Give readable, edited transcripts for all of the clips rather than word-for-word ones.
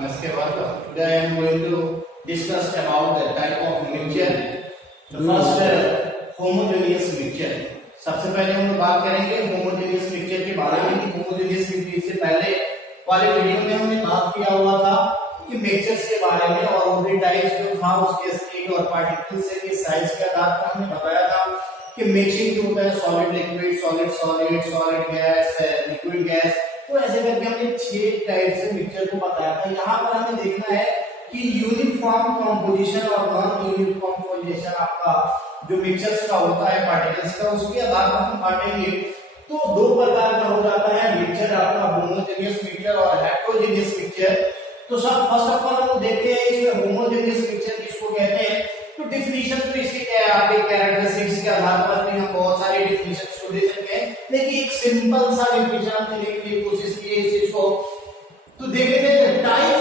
Namaste Welcome. Today I am going to discuss about the type of mixture. The first homogeneous mixture. सबसे पहले हम लोग बात करेंगे होमोजेनियस मिक्सचर के बारे में कि होमोजेनियस मिक्सचर से पहले वाले वीडियो में हमने बात किया हुआ था कि मिक्सचर्स के बारे में और उनके टाइप्स जो था उसके स्टेट और पार्टिकल्स के साइज के आधार पर हमने बताया था कि मिक्सिंग जो होता है solid liquid solid solid solid gas liquid gas, तो ऐसे करके हमने 6 टाइप से मिक्सचर को बताया था। यहाँ पर हमें देखना है कि यूनिफॉर्म कंपोजिशन और नॉन यूनिफॉर्म कंपोजिशन आपका जो मिक्सचर्स का होता है पार्टिकल्स का, उसके आधार पर हम बांटेंगे। तो दो प्रकार का हो जाता है मिक्सचर, आपका होमोजेनियस मिक्सचर और हेटेरोजेनियस मिक्सचर। तो सब फर्स्ट ऑफ ऑल हम देखते हैं इसमें होमोजेनियस मिक्सचर किसको कहते हैं। तो डिफिनीशन तो इसकी क्या है, आपके कैरेक्टरिस्टिक्स के आधार पर भी हम बहुत सारे डिफिनीशंस को दे सकते हैं, लेकिन एक सिंपल सा डिफिनीशन हमने देखने की कोशिश की है इस चीज को। तो देखते हैं types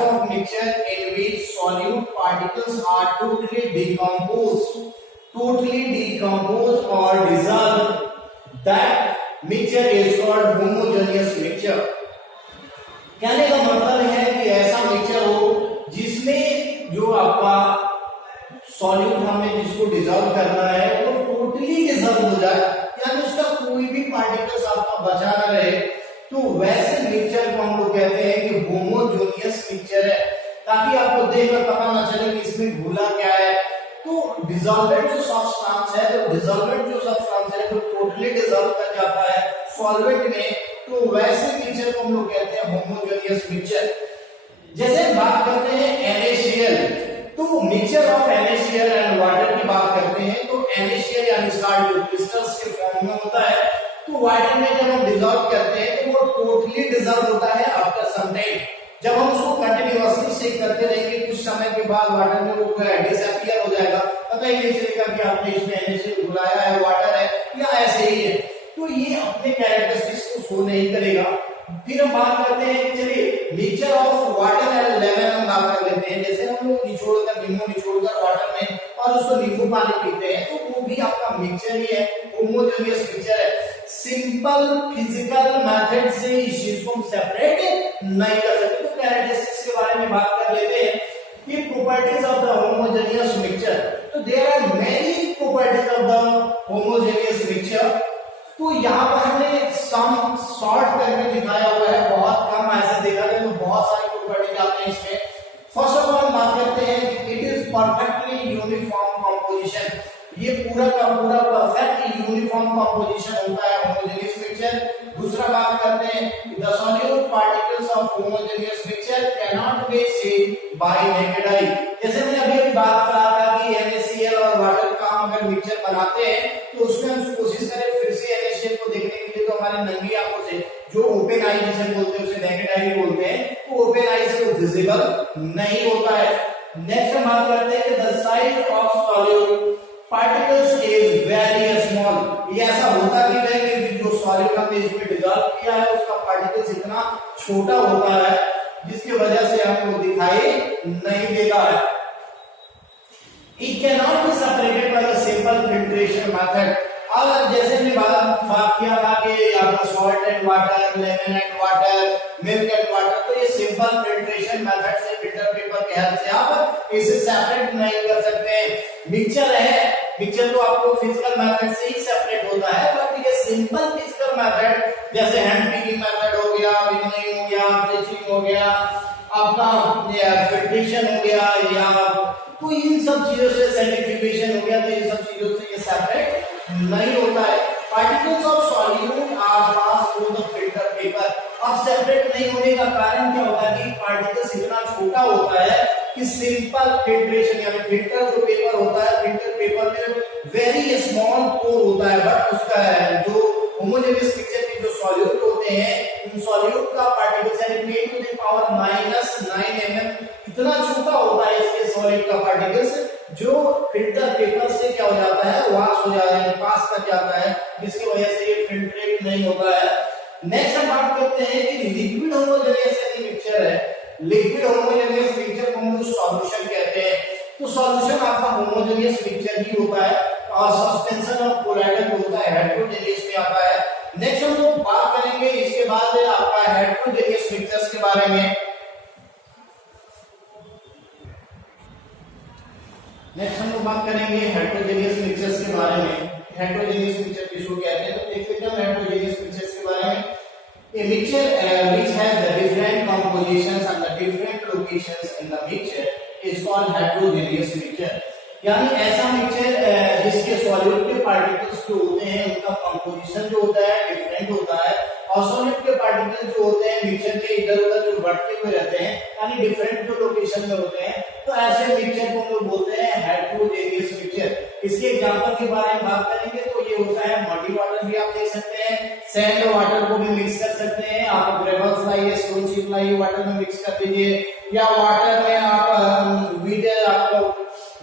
of mixture in which solute particles are totally decomposed और dissolved, that mixture is called homogeneous mixture. कहने का मतलब है कि ऐसा मिक्सचर हो जिसमें जो आपका सॉल्यूट हमें जिसको डिसॉल्व करना है वो टोटली डिसॉल्व हो जाए, यानी उसका कोई भी पार्टिकल्स आपका बचा ना रहे, तो वैसे मिक्सचर को हम लोग कहते हैं कि होमोजेनियस मिक्सचर है। ताकि आपको देखकर पता ना चले कि इसमें घुला क्या है। तो डिसॉल्वेंट जो सब्सटेंस है जो टोटली डिसॉल्व कर जाता है सॉल्वेंट में, तो वैसे मिक्सचर को हम लोग कहते हैं होमोजेनियस मिक्सचर। जैसे बात करते हैं NaCl, तो mixture of NaCl and water की बात करते हैं, तो NaCl यानी साल्ट जो क्रिस्टल्स के फॉर्म में होता है, तो वाटर में जब हम डिसॉल्व करते हैं तो वो टोटली डिसॉल्व होता है आफ्टर सम टाइम। जब हम उसको कंटिन्यूअसली शेक करते रहेंगे कुछ समय के बाद वाटर में वो डिसअपीयर हो जाएगा, पता ही नहीं चलेगा कि आपने इसमें NaCl घुलाया है, वाटर है या ऐसे ही है। तो ये अपने कैरेक्टरिस्टिक्स को शो नहीं करेगा। फिर हम बात करते हैं, चलिए mixture of water and lemon हम बात कर लेते हैं। जैसे हम लोग नींबू निचोड़कर वाटर में और उसको नींबू पानी पीते हैं, तो वो भी आपका मिक्सचर ही है, होमोजेनियस मिक्सचर है। सिंपल फिजिकल मेथड से इस चीज को हम सेपरेट नहीं कर सकते। तो कैरेक्टरिस्टिक्स के बारे में बात कर लेते हैं कि properties of the homogeneous mixture. तो there are many properties of the homogeneous mixture. तो यहाँ पर हमने सम शॉर्ट करके दिखाया हुआ है, बहुत कम ऐसे देखा जाए तो बहुत सारी प्रॉपर्टीज आते हैं इसमें। फर्स्ट ऑफ ऑल बात करते हैं कि it is perfectly uniform composition. ये पूरा का पूरा परफेक्ट यूनिफॉर्म कंपोजिशन होता है होमोजेनियस मिक्सचर। दूसरा बात करते हैं the solute particles of homogeneous mixture can not be seen bye naked eye. जैसे मैंने अभी बात करा था कि NaCl और वाटर का हम अगर मिक्सचर बनाते हैं तो उसमें हम कोशिश करें फिर से NaCl को देखने के लिए, तो हमारे नंगी आंखों से जो ओपन आई जिसे बोलते हैं उसे नेकेड आई बोलते हैं, तो ओपन आई से वो विजिबल नहीं होता है। नेक्स्ट हम बात करते हैं कि the size of solute particles is very small. ये ऐसा होता भी है कि जो सॉल्यूट हमने इसमें डिसॉल्व किया है उसका पार्टिकल्स इतना छोटा होता है जिसकी वजह से हमें वो दिखाई नहीं देता है। It cannot be separated by the simple filtration method। अगर जैसे मैं बात किया था कि आपका salt and water, lemon and water, milk and water, तो ये सिंपल फिल्ट्रेशन मेथड से फिल्टर पेपर के हेल्प से आप इसे सेपरेट नहीं कर सकते। मिक्सचर है, मिक्सचर तो आपको फिजिकल मेथड से ही सेपरेट होता है, बट ये सिंपल फिजिकल मेथड जैसे हैंड पिकिंग मेथड हो गया, विनोइंग हो गया, थ्रेशिंग हो गया, आपका फिल्ट्रेशन हो गया, या तो इन सब चीजों से सैनिटाइजेशन हो गया, तो इन सब चीजों से ये सेपरेट नहीं होता है। Particles of solute are pass through the filter paper. अब सेपरेट नहीं होने का कारण क्या होता है कि पार्टिकल्स इतना छोटा होता है कि सिंपल फिल्ट्रेशन यानी फिल्टर जो पेपर होता है, फिल्टर पेपर में वेरी स्मॉल पोर होता है, बट उसका जो होमोजेनियस मिक्सचर के जो सॉल्यूट होते हैं उन सॉल्यूट का पार्टिकल्स यानी 10 टू द पावर -9 mm इतना छोटा होता है इसके सॉलिड का पार्टिकल्स, जो फिल्टर पेपर से क्या हो जाता है, वॉश हो जाता है, पास कर जाता है, जिसकी वजह से ये फिल्ट्रेट नहीं होता है। नेक्स्ट हम बात करते हैं कि लिक्विड होमोजेनियस मिक्सचर है। लिक्विड होमोजेनियस मिक्सचर को हम लोग सॉल्यूशन कहते हैं। तो सॉल्यूशन आपका होमोजेनियस मिक्सचर ही होता है और सस्पेंशन ऑफ कोलाइडल होता है हेटेरोजेनियस में आता है। नेक्स्ट हम लोग बात करेंगे इसके बाद आपका हेट्रोजेनियस मिक्सचर्स के बारे में। नेक्स्ट हम लोग बात करेंगे हेट्रोजेनियस मिक्सचर्स के बारे में। हेट्रोजेनियस मिक्सचर किसको कहते हैं, तो देख लेते हैं हेट्रोजेनियस मिक्सचर्स के बारे में। A mixture which has the different compositions and the different locations in the mixture is called heterogeneous mixture। यानी ऐसा मिक्सचर जिसके सॉल्यूट के पार्टिकल्स जो होते हैं उनका कंपोजिशन जो होता है डिफरेंट होता है, और सॉल्यूट के पार्टिकल्स जो होते हैं मिक्सचर के इधर उधर जो बढ़ते हुए रहते हैं, यानी डिफरेंट जो लोकेशन में होते हैं, तो ऐसे मिक्सचर को हम लोग बोलते हैं हेट्रोजेनियस मिक्सचर। इसके एग्जांपल के बारे में बात करेंगे तो ये होता है मडी वाटर भी आप देख सकते हैं, सैंड वाटर को भी मिक्स कर सकते हैं आप, ग्रेवल्स लाइए, स्टोन चिप लाइए, वाटर में मिक्स कर दीजिए, या वाटर में आप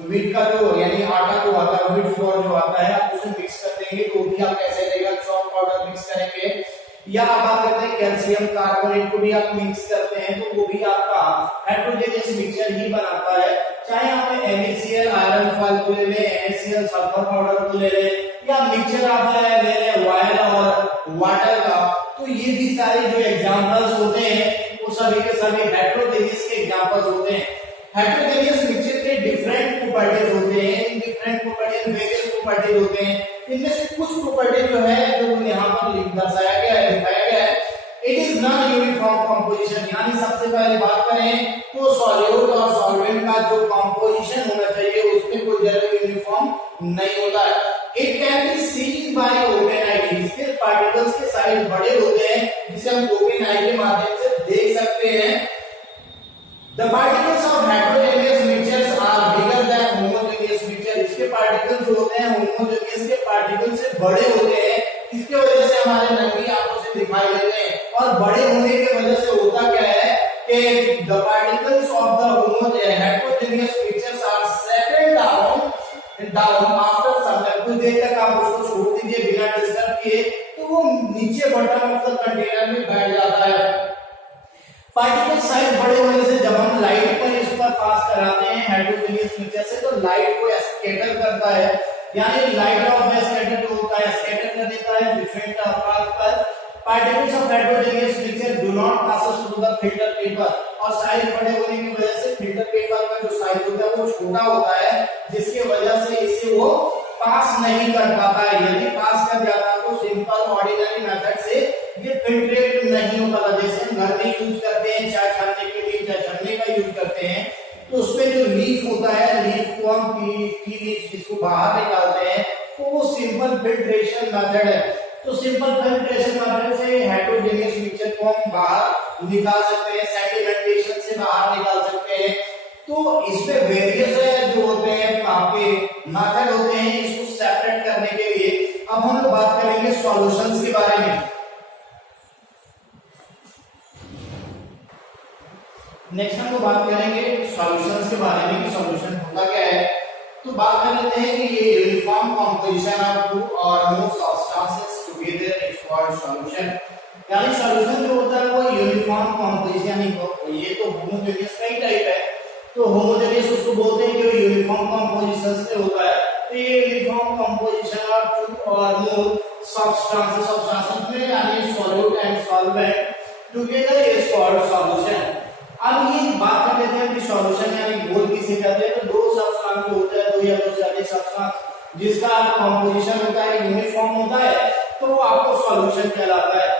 वीट का जो यानी आटा जो आता है, वीट फ्लोर जो आता है, आप उसे मिक्स कर देंगे तो भी आप कैसे रहेगा, चॉक पाउडर मिक्स करेंगे, या आप बात करते हैं कैल्शियम कार्बोनेट को भी आप मिक्स करते हैं तो वो भी आपका हेट्रोजेनियस मिक्सचर ही बनाता है। चाहे आप NaCl आयरन फॉल को ले लें, NaCl सल्फर पाउडर को ले लें, या मिक्सचर आप ले लें ऑयल और वाटर का, तो ये भी सारे जो एग्जांपल्स होते हैं वो सभी के सभी हेट्रोजेनियस के एग्जांपल्स होते हैं। हेट्रोजेनियस मिक्सचर के डिफरेंट प्रॉपर्टीज होते हैं, in different properties various properties होते हैं। इनमें से कुछ प्रॉपर्टी जो है जो यहाँ पर दर्शाया गया है, दिखाया गया है, it is non uniform composition. यानी सबसे पहले बात करें तो सॉल्यूट और सॉल्वेंट का जो कंपोजिशन होना चाहिए उसमें कोई जरूर यूनिफॉर्म नहीं होता है। It can be seen by open eye, इसके पार्टिकल्स के साइज बड़े होते हैं जिसे हम ओपन आई के माध्यम से देख सकते हैं। The particles of heterogeneous mixtures are bigger than homogeneous mixture। इसके पार्टिकल्स जो होते हैं होमोजेनियस के पार्टिकल से बड़े होते हैं, इसके वजह से हमारे नंगी आंखों से दिखाई देते हैं। और बड़े होने की वजह से होता क्या है कि the particles of the heterogeneous mixtures are settled down after some time। कुछ देर तक आप उसको छोड़ दीजिए बिना डिस्टर्ब किए तो वो नीचे बॉटम ऑफ द कंटेनर में बैठ जाता है। पार्टिकल साइज बड़े होने से जब हम लाइट पर इस पर पास कराते हैं हेट्रोजेनियस मिक्सचर से, तो लाइट को स्कैटर करता है, यानी लाइट ऑफ स्कैटर जो होता है स्कैटर कर देता है डिफरेंट पाथ पर। Particles of heterogeneous mixture do not pass through the filter paper, और साइज बड़े होने की वजह से फिल्टर पेपर का जो साइज होता है वो छोटा होता है, जिसकी वजह से इसे वो पास नहीं कर पाता है। यदि पास कर जाता तो सिंपल ऑर्डिनरी मेथड से ये फिल्ट्रेट नहीं हो पाता। जैसे हम घर में यूज करते हैं चाय छानने के लिए, चाय छानने का यूज करते हैं, तो उसमें जो लीफ होता है, लीफ को हम टी लीफ जिसको बाहर निकालते हैं, तो वो सिंपल फिल्ट्रेशन मेथड है। तो सिंपल फिल्ट्रेशन मेथड से हेट्रोजेनियस मिक्सचर को हम बाहर निकाल सकते हैं, सेडिमेंटेशन से बाहर निकाल सकते हैं। तो इसमें वेरियस जो होते हैं आपके मेथड होते हैं इसको सेपरेट करने के लिए। अब हम लोग बात करेंगे सॉल्यूशंस के बारे में। नेक्स्ट हम लोग बात करेंगे सॉल्यूशंस के बारे में कि सॉल्यूशन होता क्या है। तो बात कर लेते हैं कि ये यूनिफॉर्म कंपोजिशन ऑफ टू और मोर substances together is called solution. यानी सॉल्यूशन जो होता है वो यूनिफॉर्म कंपोजिशन ही, ये तो होमोजेनियस का ही टाइप है, तो होमोजेनियस उसको बोलते हैं कि यूनिफॉर्म कंपोजिशन से होता है। तो ये यूनिफॉर्म कंपोजिशन ऑफ टू और मोर सब्सटेंसेस में यानी solute and solvent together is called solution. अब ये बात कर लेते हैं कि सॉल्यूशन यानी घोल किसे कहते हैं। तो दो सब्सटेंस जो होता है, दो या दो से अधिक सब्सटेंस जिसका कंपोजिशन होता है यूनिफॉर्म होता है, तो वो आपको सॉल्यूशन कहलाता है।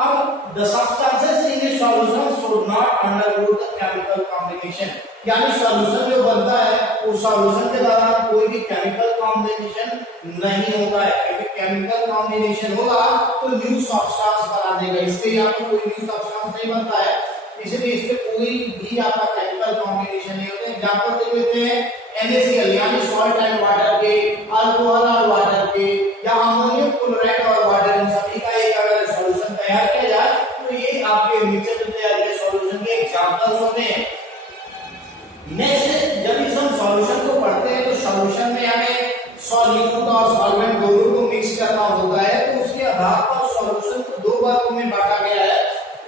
अब the substances in the solution should not undergo the chemical combination, यानी सॉल्यूशन जो बनता है उस सॉल्यूशन के दौरान कोई भी केमिकल कॉम्बिनेशन नहीं होता है, क्योंकि केमिकल कॉम्बिनेशन होगा तो न्यू सब्सटेंस बना देगा, इससे आपको कोई न्यू सब्सटेंस नहीं बनता है, इसलिए इसमें कोई भी आपका केमिकल कॉम्बिनेशन नहीं होता है। एग्जांपल दे देते हैं NaCl यानी सॉल्ट एंड वाटर के, अल्कोहल और वाटर के, या अमोनियम क्लोराइड और वाटर, इन सभी का एक अगर सॉल्यूशन तैयार किया जाए तो ये आपके मिक्सचर में तैयार किए सॉल्यूशन के एग्जांपल्स होते हैं। नेक्स्ट जब इस हम सॉल्यूशन को पढ़ते हैं तो सॉल्यूशन में हमें सॉल्यूट और सॉल्वेंट दोनों को मिक्स करना होता है, तो उसके आधार पर सॉल्यूशन को दो भागों में बांटा गया है।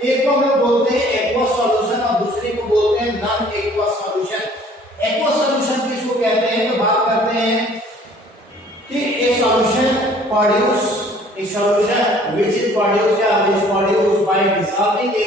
एक को हम लोग बोलते हैं एक्वस सॉल्यूशन और दूसरे को बोलते हैं non aqueous solution. Aqueous solution किसको कहते हैं, तो बात करते हैं कि a solution which is produced by dissolving a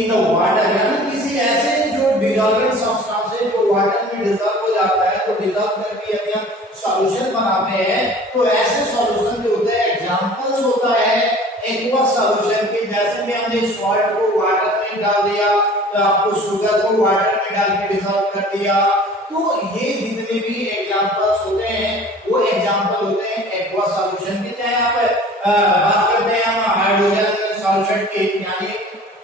in the water, यानी किसी ऐसे जो डिजॉल्वेंट सब्सटेंस है जो वाटर में डिजॉल्व हो जाता है, तो डिजॉल्व करके यदि हम सॉल्यूशन बनाते हैं तो ऐसे सॉल्यूशन जो होते हैं एग्जांपल्स होता है एक्वा सॉल्यूशन के। जैसे में हमने सॉल्ट को वाटर में डाल दिया, तो आपको शुगर को वाटर में डाल के डिजॉल्व कर दिया, तो ये जितने भी एग्जांपल्स होते हैं वो एग्जांपल होते हैं एक्वा सॉल्यूशन के। चाहे आप बात करते हैं हम हाइड्रोजन सल्फेट के, यानी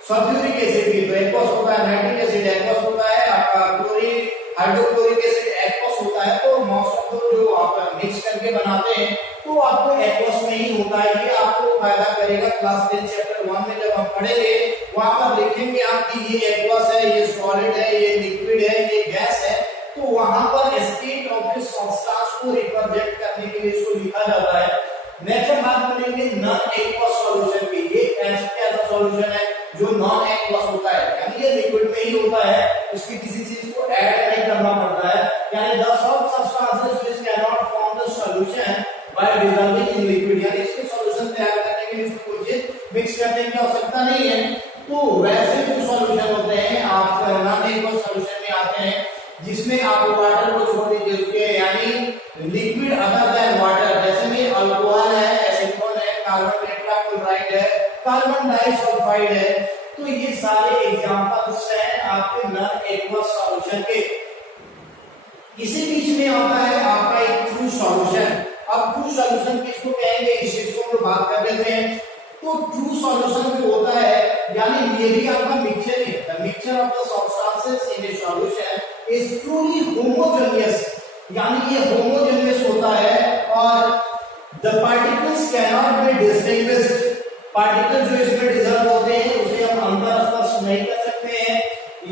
सल्फ्यूरिक एसिड की, तो एक्वस होता है, नाइट्रिक एसिड एक्वस होता है, आपका क्लोरीन हाइड्रोक्लोरिक एसिड एक्वस होता है। तो मोस्ट ऑफ जो आप मिक्स करके बनाते हैं तो आपको एक्वस में ही होता है। ये आपको फायदा करेगा क्लास 10 चैप्टर 1 में जब हम पढ़ेंगे, वहां पर लिखेंगे आप कि ये एक्वस है, ये सॉलिड है, ये लिक्विड है, ये गैस है, तो वहां पर स्टेट ऑफ सब्सटेंस को रिप्रेजेंट करने के लिए इसको लिखा जाता है। नेक्स्ट बात करेंगे नॉन एक्वस सॉल्यूशन की। ये ऐसा सॉल्यूशन है जो नॉन एक्वस होता है, यानी ये लिक्विड में ही होता है, इसकी किसी चीज को ऐड नहीं करना पड़ता है, यानी the sub substances which can not form the solution bye dissolving in liquid, यानी इसके सॉल्यूशन तैयार करने के लिए इसको कुछ मिक्स करने की आवश्यकता नहीं है। तो वैसे जो सॉल्यूशन होते हैं आप नॉन एक्वस सॉल्यूशन में आते हैं जिसमें आप वाटर को छोड़ दीजिए उसके, यानी लिक्विड अदर देन वाटर, जैसे में अल्कोहल है, एसीटोन है, कार्बन टेट्राक्लोराइड है, कार्बन डाइसल्फाइड है, तो ये सारे एग्जांपल्स हैं आपके नॉन एक्वस सॉल्यूशन के। इसी बीच में आता है आपका एक ट्रू सॉल्यूशन। अब ट्रू सॉल्यूशन किसको कहेंगे, इस चीज को हम बात कर लेते हैं। तो ट्रू सॉल्यूशन जो होता है, यानी ये भी आपका मिक्सचर है, the mixture of the substances in A solution is truly homogeneous, यानी ये होमोजेनियस होता है और the particles can not be distinguished. Particle जो इसमें डिसॉल्व होते हैं उसे हम अंतर स्पर्श नहीं कर सकते हैं।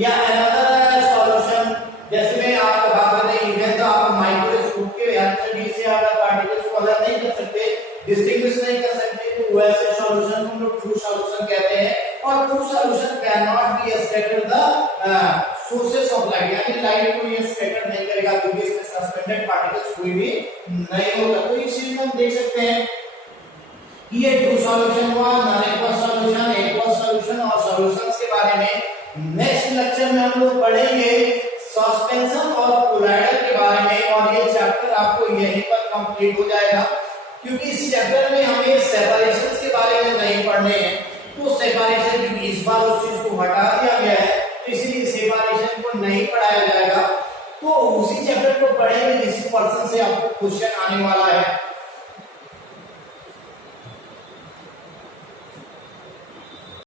या अनदर सॉल्यूशन, जैसे में आप बात करते हैं इवन तो आप माइक्रोस्कोप के हेल्प से भी से आप पार्टिकल्स को अलग नहीं कर सकते, डिस्टिंग्विश नहीं कर सकते, तो वैसे सॉल्यूशन को हम लोग ट्रू सॉल्यूशन कहते हैं। और true solution can not be scatter the sources of light, यानी लाइट को ये स्कैटर नहीं करेगा क्योंकि इसमें सस्पेंडेड पार्टिकल्स कोई भी नहीं होगा। तो इस चीज में हम देख सकते हैं कि ये ट्रू सॉल्यूशन हुआ, non aqueous solution, aqueous solution और सॉल्यूशंस के बारे में नेक्स्ट लेक्चर में हम लोग पढ़ेंगे सस्पेंशन और कोलाइडर के बारे में, और ये चैप्टर आपको यहीं पर कंप्लीट हो जाएगा क्योंकि इस चैप्टर में हमें सेपरेशंस के बारे में नहीं पढ़ने हैं। तो सेपरेशन क्योंकि इस बार उस चीज को हटा दिया गया है तो इसलिए सेपरेशन को नहीं पढ़ाया जाएगा। तो उसी चैप्टर को पढ़ेंगे जिस पर्सन से आपको क्वेश्चन आने वाला है।